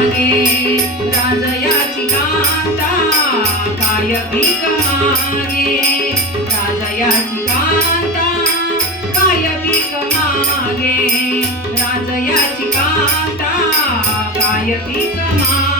लागे राजयाची कांता काय भीक मागे. राजयाची कांता काय भीक मागे. राजयाची कांता काय भीक मागे.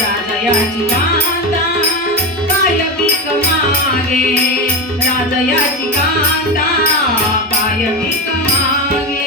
राजयाची कांता काय भीक मागे? राजयाची कांता पाय भीक मागे?